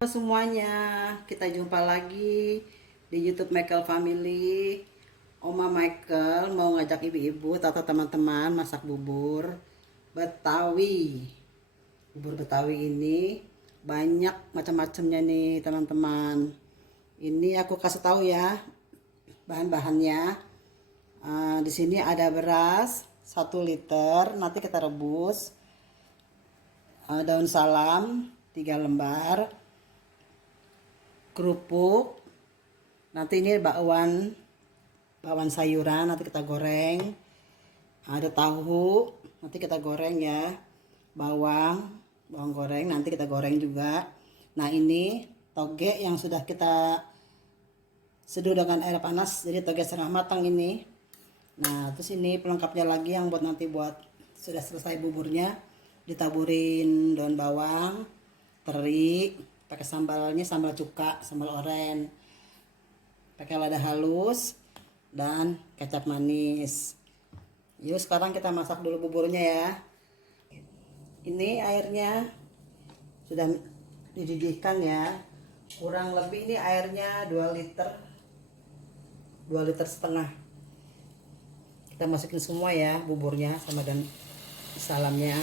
Halo semuanya, kita jumpa lagi di YouTube Michael Family. Oma Michael mau ngajak ibu-ibu atau teman-teman masak bubur Betawi. Bubur Betawi ini banyak macam-macamnya nih teman-teman. Ini aku kasih tahu ya bahan-bahannya. Di sini ada beras 1 liter, nanti kita rebus. Daun salam 3 lembar, kerupuk, nanti ini bakwan sayuran, nanti kita goreng. Ada tahu, nanti kita goreng ya. Bawang goreng, nanti kita goreng juga. Nah ini toge yang sudah kita seduh dengan air panas, jadi toge setengah matang ini. Nah terus ini pelengkapnya lagi yang buat nanti buat sudah selesai buburnya, ditaburin daun bawang, teri, pakai sambalnya sambal cuka, sambal oren, pakai lada halus dan kecap manis. Yuk sekarang kita masak dulu buburnya ya. Ini airnya sudah dididihkan ya, kurang lebih ini airnya 2 liter, 2 liter setengah. Kita masukin semua ya buburnya sama dan salamnya.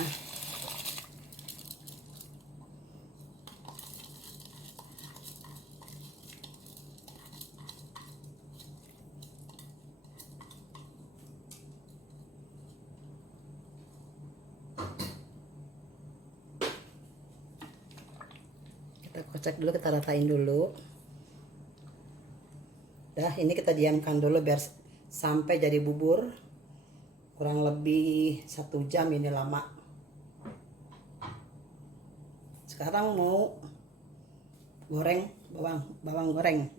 Kita kocek dulu, kita ratain dulu. Dah, ini kita diamkan dulu biar sampai jadi bubur. Kurang lebih 1 jam ini lama. Sekarang mau goreng bawang goreng.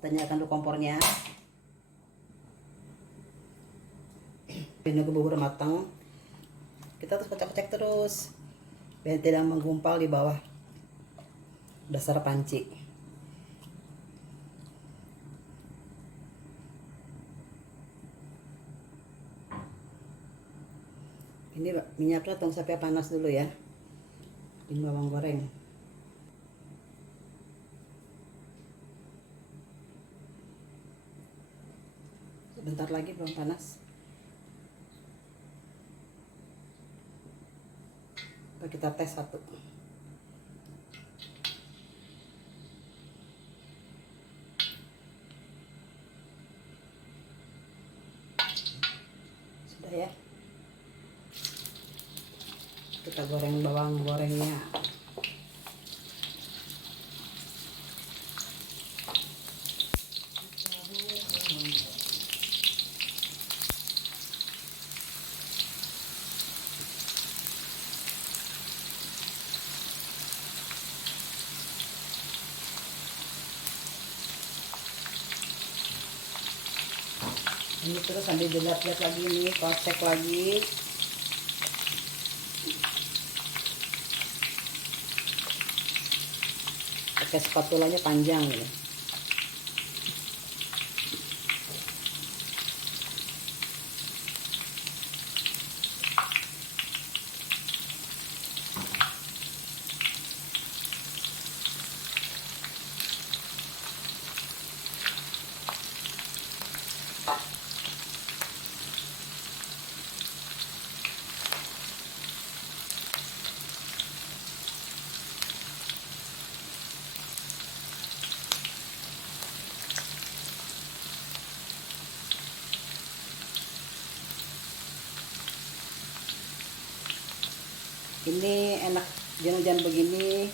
Kita nyalakan dulu kompornya. Nunggu bubur matang. Kita terus kocek-kocek terus biar tidak menggumpal di bawah dasar panci. Ini minyaknya tunggu sampai panas dulu ya. Ini bawang goreng. Sebentar lagi belum panas. Kita tes satu. Sudah ya. Kita goreng bawang gorengnya. Ini terus sambil dilihat-lihat lagi nih, kocek lagi. Pakai spatulanya panjang ya. Ini enak jajan begini,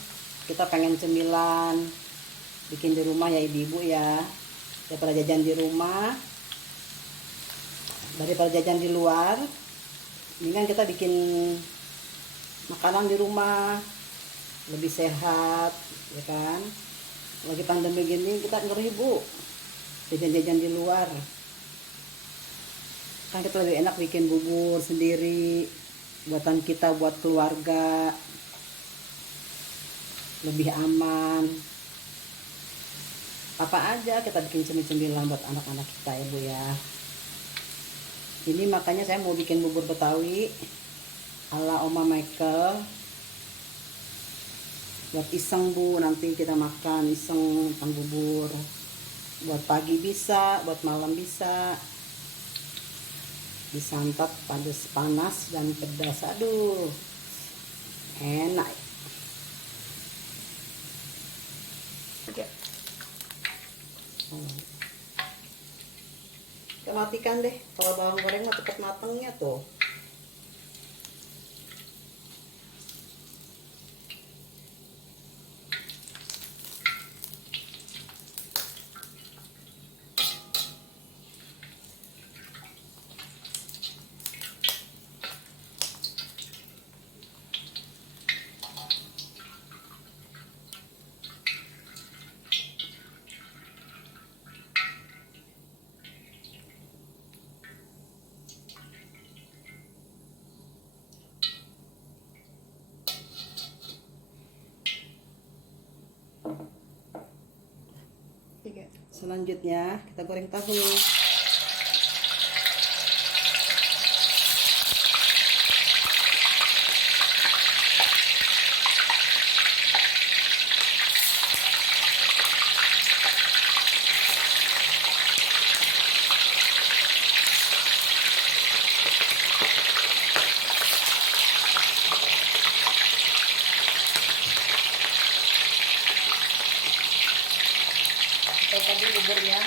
kita pengen cemilan bikin di rumah ya ibu-ibu ya, daripada jajan di rumah, daripada jajan di luar. Ini kan kita bikin makanan di rumah lebih sehat ya kan. Lagi pandemi gini kita ngeri bu, jajan-jajan di luar kan kita lebih enak bikin bubur sendiri buatan kita, buat keluarga lebih aman. Apa aja kita bikin cemil-cemilan buat anak-anak kita ya bu ya. Ini makanya saya mau bikin bubur Betawi ala Oma Michael. Buat iseng Bu, nanti kita makan iseng makan bubur. Buat pagi bisa, buat malam bisa. Disantap panas dan pedas. Aduh, enak. Oke. Kita matikan deh. Kalau bawang goreng mah cepat matangnya tuh. Selanjutnya kita goreng tahu. Tadi buburnya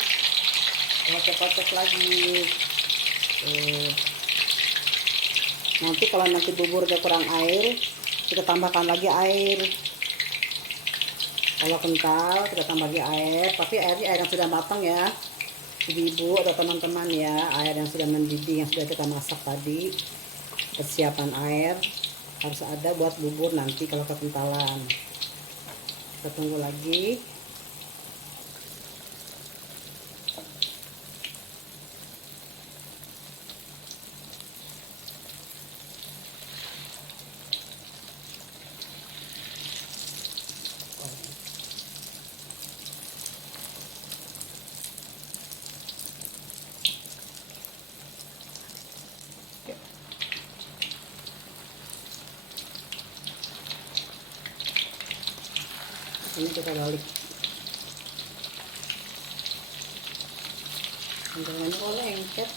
kocok-kocok lagi. Nanti kalau nanti bubur udah kurang air, kita tambahkan lagi air. Kalau kental kita tambah lagi air, tapi airnya air yang sudah matang ya, ibu-ibu atau teman-teman ya. Air yang sudah mendidih, yang sudah kita masak tadi. Persiapan air harus ada buat bubur nanti kalau kekentalan. Kita tunggu lagi. Ini kita balik. Jangan kok lengket.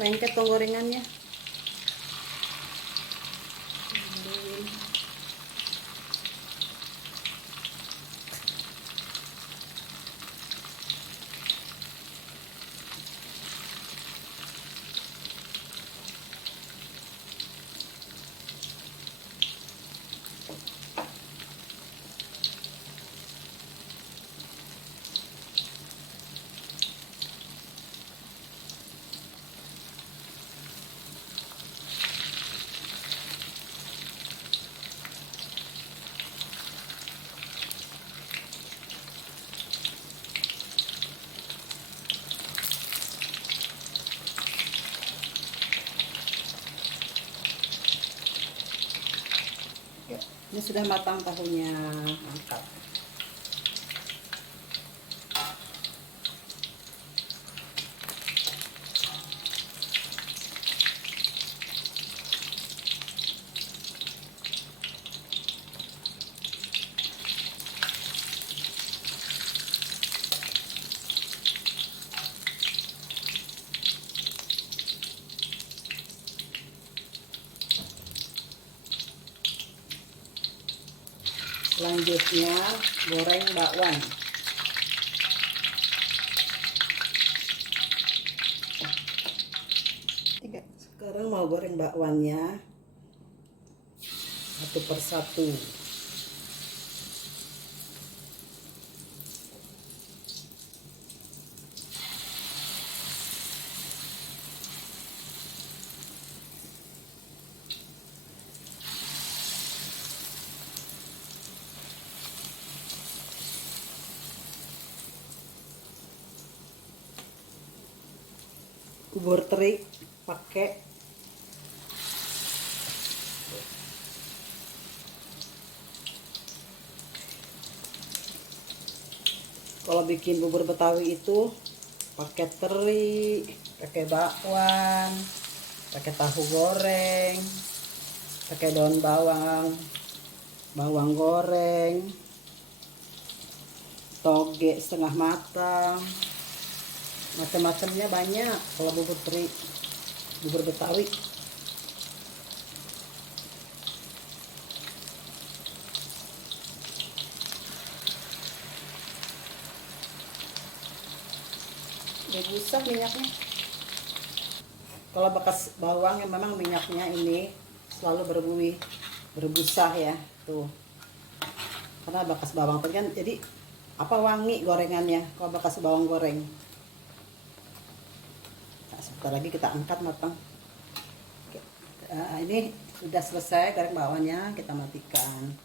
Lengket tong gorengannya. Ini sudah matang tahunya, mantap. Selanjutnya goreng bakwan. Sekarang mau goreng bakwannya satu persatu. Bubur teri pakai kalau bikin bubur Betawi itu pakai teri, pakai bakwan, pakai tahu goreng, pakai daun bawang, bawang goreng, toge setengah matang, macam-macamnya banyak kalau bubur teri, bubur Betawi. Dibusak minyaknya. Kalau bekas bawang yang memang minyaknya ini selalu berbusa ya tuh, karena bekas bawang tadi kan jadi apa wangi gorengannya kalau bekas bawang goreng. Nah, sebentar lagi kita angkat matang. Oke. Ini sudah selesai goreng bawangnya, kita matikan.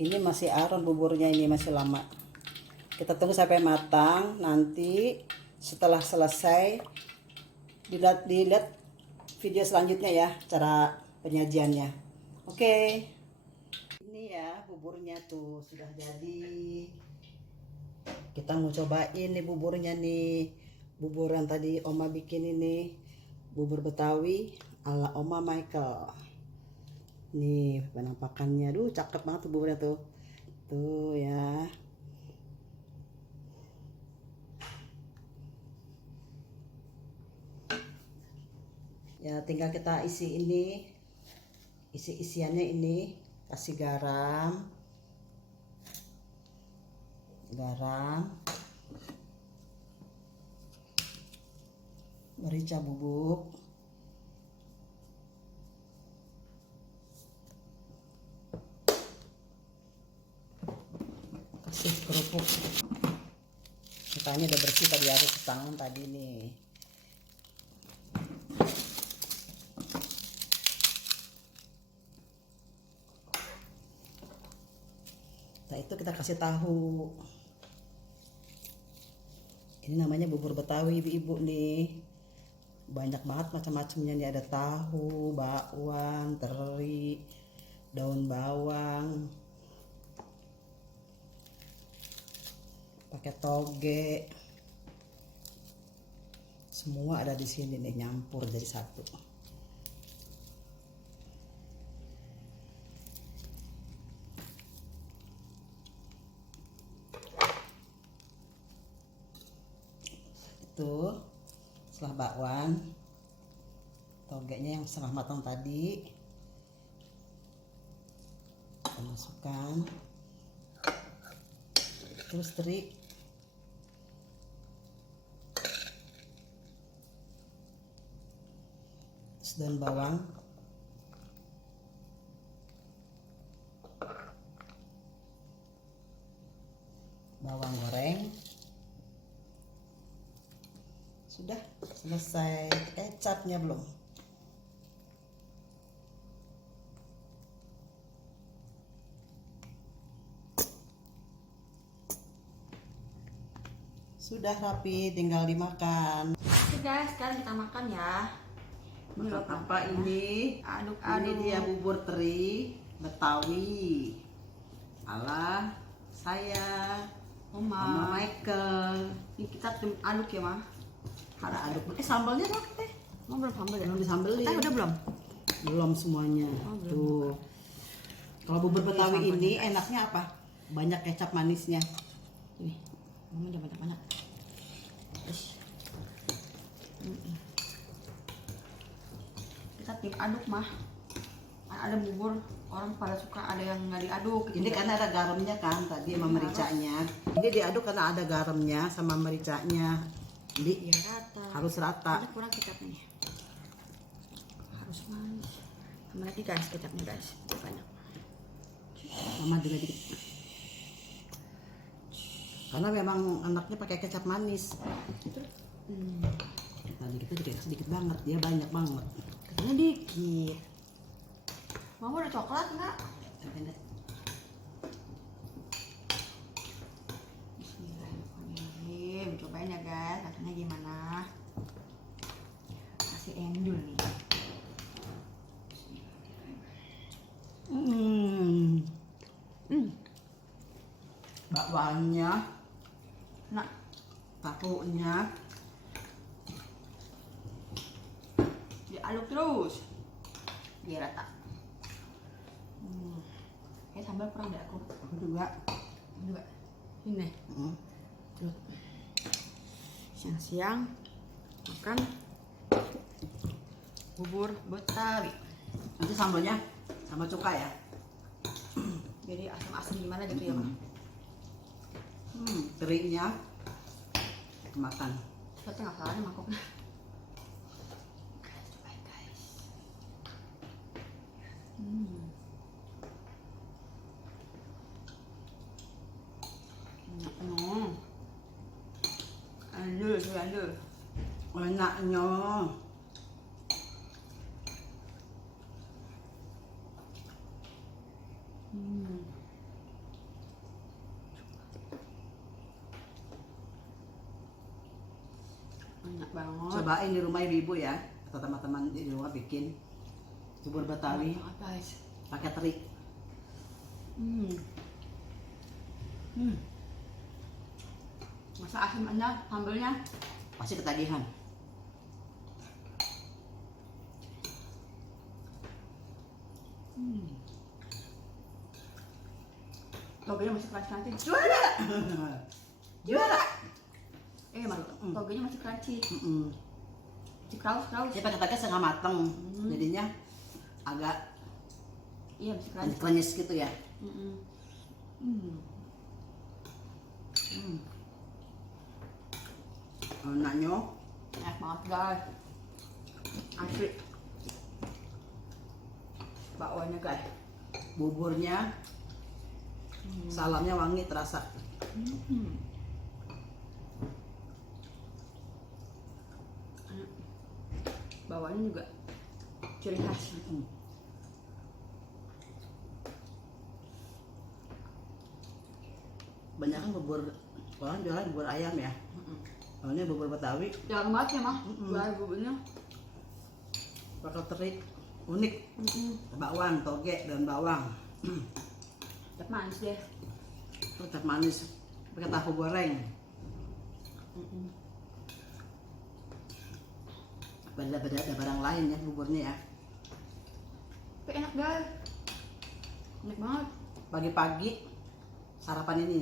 Ini masih aron buburnya, ini masih lama. Kita tunggu sampai matang. Nanti setelah selesai dilihat video selanjutnya ya cara penyajiannya. Oke. Ini ya buburnya tuh sudah jadi. Kita mau cobain nih buburnya nih. Bubur yang tadi Oma bikin ini. Bubur Betawi ala Oma Michael. Nih penampakannya, duh cakep banget tuh buburnya tuh ya. Ya tinggal kita isi ini, isiannya ini, kasih garam, merica bubuk, kasih kerupuk. Kita udah bersih tadi, ada tangan tadi nih. Nah itu kita kasih tahu. Ini namanya bubur Betawi ibu-ibu nih. Banyak banget macam-macamnya nih, ada tahu, bakwan, teri, daun bawang, pakai toge, semua ada di sini nih, nyampur jadi satu. Itu setelah bakwan, togenya yang setengah matang tadi kita masukkan, terus teri, daun bawang, bawang goreng. Sudah selesai. Kecapnya belum. Sudah rapi, tinggal dimakan. Oke guys, sekarang kita makan ya. Makan apa ini? Aduk-aduk. Ini dia bubur teri Betawi ala saya, Oma Michael. Ini kita aduk ya, Ma. Ada aduk. Sambalnya apa teh? Mau belum sambal ya? Belum disambelin. Udah belum? Belum semuanya. Belum. Tuh. Kalau bubur Betawi ini enaknya apa? Banyak kecap manisnya. Nih, Mama udah banyak-banyak. Kita tim aduk, Mah. Ada bubur, orang pada suka, ada yang nggak diaduk. Ini karena ada garamnya kan tadi sama mericanya. Ini diaduk karena ada garamnya sama mericanya. Jadi ya rata. harus rata. Ada kurang kecapnya nih. Harus manis. Tambah lagi guys kecapnya guys. Banyak. Mama juga dikit. Karena memang anaknya pakai kecap manis. Tadi kita juga sedikit banget, dia banyak banget. Katanya dikit. Mama ada coklat nggak? Cobain deh. Bismillahirrahmanirrahim. Cobain ya guys, rasanya gimana? Masih endul nih. Bakwannya, Nah, tahunya, diaduk terus biar rata. Kayak sambal kurang deh aku. aku juga. Juga ini. Tuh. Siang-siang makan bubur Betawi. Nanti sambalnya sama cuka ya. Jadi asam-asam gimana gitu ya, Mah? Terinya makan. Tapi nggak salah nih mangkoknya. Guys, cobain guys. Enak penuh. Lanjut, lanjut. Enaknya. Enak banget. Cobain di rumah ibu-ibu ya, atau teman-teman di rumah bikin bubur Betawi Enak banget, guys. pakai teri. Masa asam anda sambalnya? Pasti ketagihan. Togenya masih crunchy. Juara. Juara. Mas, togenya masih crunchy. Masih kraus. Dia pakai setengah mateng, jadinya agak Iya, masih crunchy. krenyes gitu ya. Enaknya. Enak banget guys. Asli. Bakwannya guys. Buburnya, salamnya wangi terasa. Bawahnya juga ciri khas. Banyak kan bubur, orang jualan bubur ayam ya. Ini bubur Betawi Jarang banget ya mah. Jual buburnya. pakai teri unik. Bakwan, toge, dan bawang. Tetap manis deh. Tetap manis, pakai tahu goreng. Beda-beda ada barang lain ya buburnya ya. Tapi enak guys. Enak banget. Pagi-pagi sarapan ini.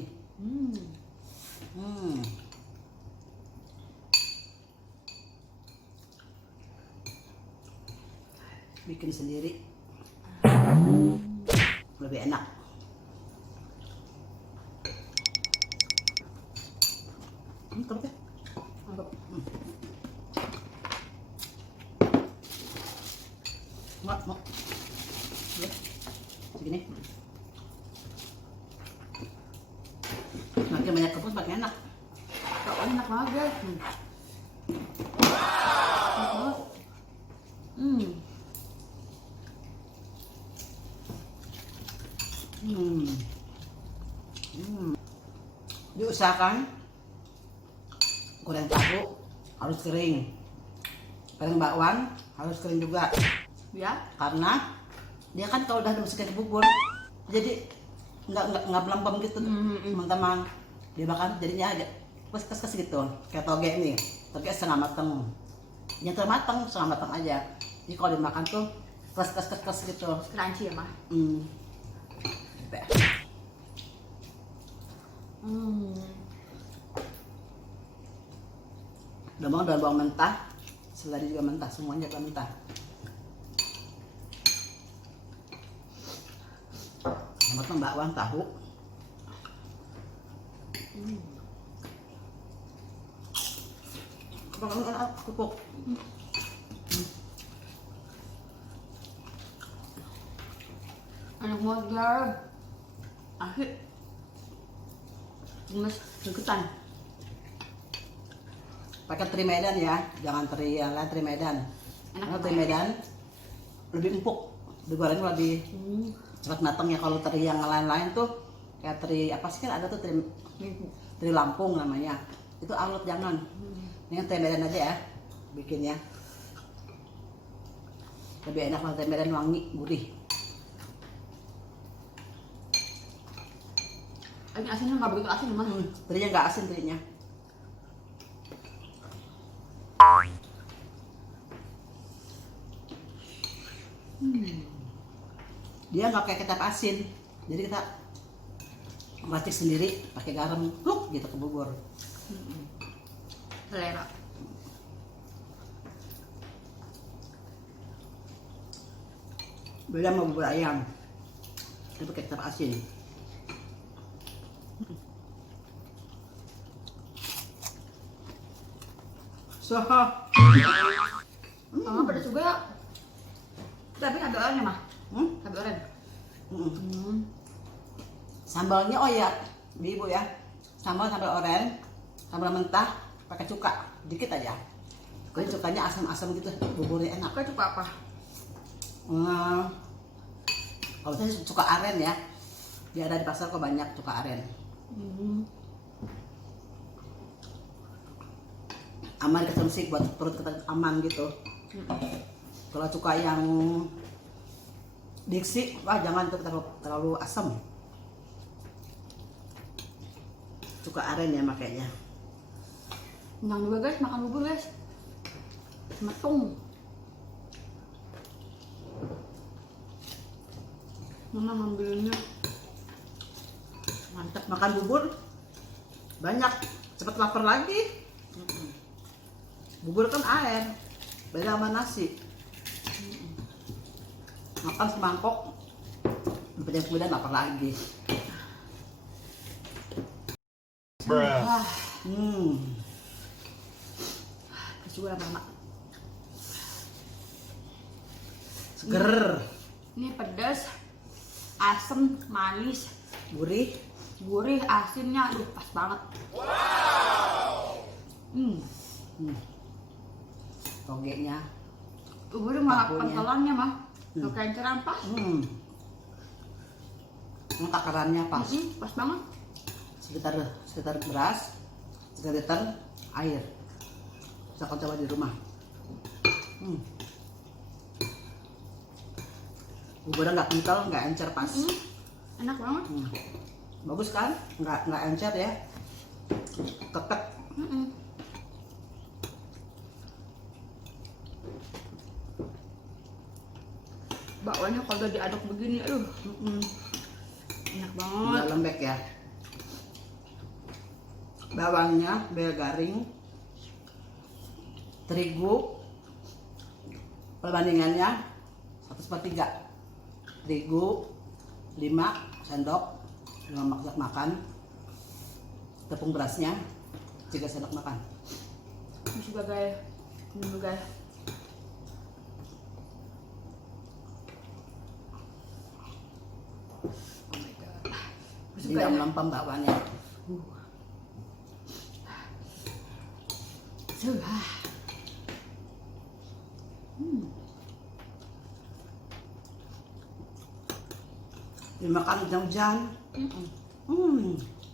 Bikin sendiri lebih enak. Mantap ya. Mantap. Mau ya, segini. Makin banyak kebun makin enak. Bakwannya enak banget guys. Enak banget. Diusahakan goreng tahu harus kering, goreng bakwan harus kering juga, Ya. karena dia kan kalau udah dimasukin ke bubur jadi nggak melempem gitu teman-teman. Dia bakal jadinya agak kes gitu, kayak toge nih, toge setengah mateng, yang termateng setengah mateng aja. Jadi kalau dimakan tuh kes gitu. Crunchy ya mah. Daun bawang mentah, selada juga mentah, semuanya juga mentah. Matang bakwan, tahu. Pupuk. Enak banget guys. Asik. Gemes deketan. Pakai teri Medan ya, jangan teri yang lain, teri Medan. Enak Karena ya, teri Pak? Medan lebih empuk, digoreng lebih Hmm. cepat matangnya. Kalau teri yang lain-lain tuh kayak teri apa sih, kan ada tuh teri, teri Lampung namanya, itu alot jangan. Ini tempe medan aja ya bikinnya, lebih enak kalau tempe medan, wangi gurih. Ini asinnya nggak begitu asin mah. Terinya nggak asin terinya. Dia nggak kayak kecap asin, jadi kita meracik sendiri pakai garam, pluk gitu ke bubur. Selera. Beda sama bubur ayam, dia pakai kecap asin. Soho. Pedas juga ya. Tapi cabai oranye mah. Cabai oranye. Sambalnya oh ya, ibu ya, sambal oren, sambal mentah pakai cuka dikit aja. Jadi cukanya asam-asam gitu, buburnya enak. Pakai cuka apa? Kalau saya cuka aren ya, dia ada di pasar kok banyak cuka aren. Aman konsumsi buat perut kita aman gitu. Kalau cuka yang diksi, wah jangan tuh terlalu asam. Cuka aren ya makanya. Menang juga guys, makan bubur guys. Metung. Mama ngambilnya. Mantap makan bubur. Banyak, cepet lapar lagi. Bubur kan air, beda sama nasi. Makan semangkok, kemudian lapar lagi. Wah, Juga mama. Seger, ini pedas, asam, manis, gurih. gurih, asinnya, aduh pas banget. Togenya. Buburnya malah Tahunya. pentelannya mah, kayak enceran pas. Ini takarannya pas. Pas banget. Sekitar beras, 3 liter air. Bisa kau coba di rumah. Buburnya nggak kental, nggak encer, pas. Enak banget. Bagus kan? Nggak encer ya. Ketek. Bakwannya kalau udah diaduk begini, aduh, enak banget. Udah lembek ya. Bawangnya bel garing, terigu perbandingannya 1/3. Terigu 5 sendok, 5 makan. Tepung berasnya 3 sendok makan. Ini juga guys, ini juga guys. Oh my god. Ini nggak melempem bakwannya. Dimakan hujan-hujan.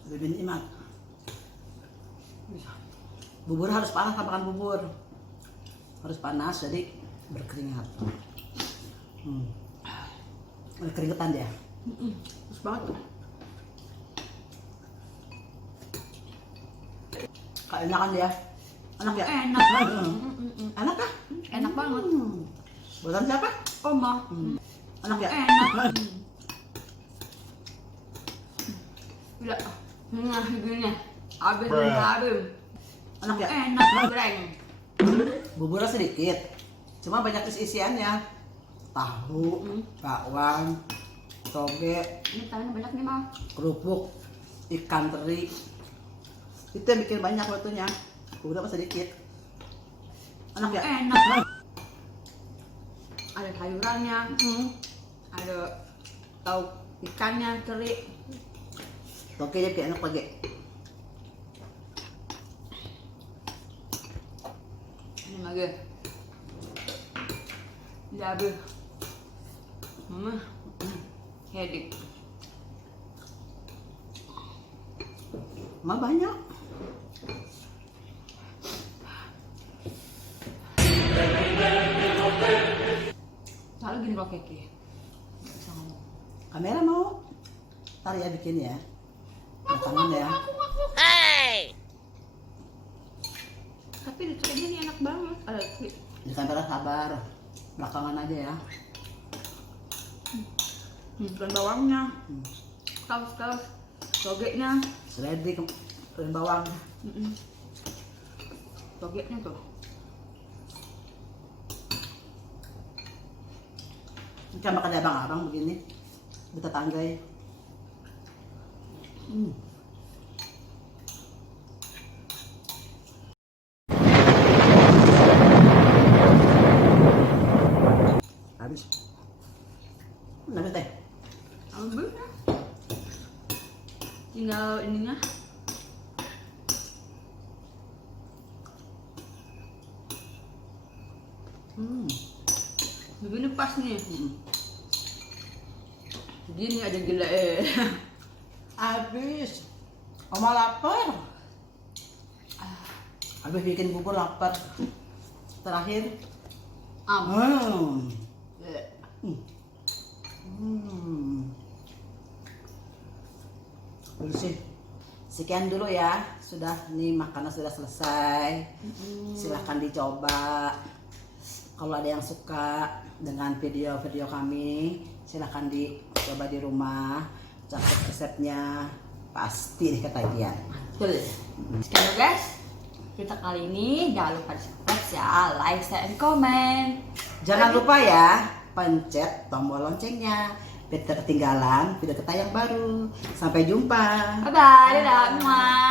Lebih nikmat. Bubur harus panas, makan bubur harus panas jadi berkeringat. Ada keringetan dia. Pas banget tuh. Keenakan dia. Enak ya? Enak. Enak kah? Enak banget. Buatan siapa? Oma. Enak ya? Enak. Gila. Nah, gini. Abis habis. Enak ya? Enak goreng. Buburnya sedikit, cuma banyak isiannya. Tahu, bakwan, toge, Ini tangannya banyak nih mah. kerupuk, ikan teri. Itu yang bikin banyak waktunya. Buburnya sedikit. Enak ya? Enak. Ada sayurannya, ada tahu ikannya, teri. Toge aja kayak enak toge. Ini lagi. Ini habis. Mama, headache. Mah banyak. Selalu gini kalau keke. Nggak bisa ngomong. Kamera mau? Ntar ya bikin ya. Belakangan ya. Tapi di triknya ini enak banget. Ada trik. Di kamera sabar. Belakangan aja ya. Dan bawangnya. Saus-saus. Togenya. Seledri dan bawang. Togenya tuh. Kita makan abang-abang begini. Bertetangga ya. Habis. Habis teh. Ambil. Tinggal ininya. Begini pas nih. Gini aja gila Habis. Oma lapar. Habis bikin bubur lapar. Terakhir. Bersih. Sekian dulu ya. Sudah nih makanan sudah selesai. Silahkan dicoba. Kalau ada yang suka dengan video-video kami, silahkan dicoba di rumah. Catat resepnya, pasti deh ketagihan. Betul. Sekian dulu guys. Cerita kali ini jangan lupa di subscribe ya, like, share, and comment. Jangan lupa ya, pencet tombol loncengnya biar tidak ketinggalan video kita yang baru. Sampai jumpa. Bye bye, dadah, muah.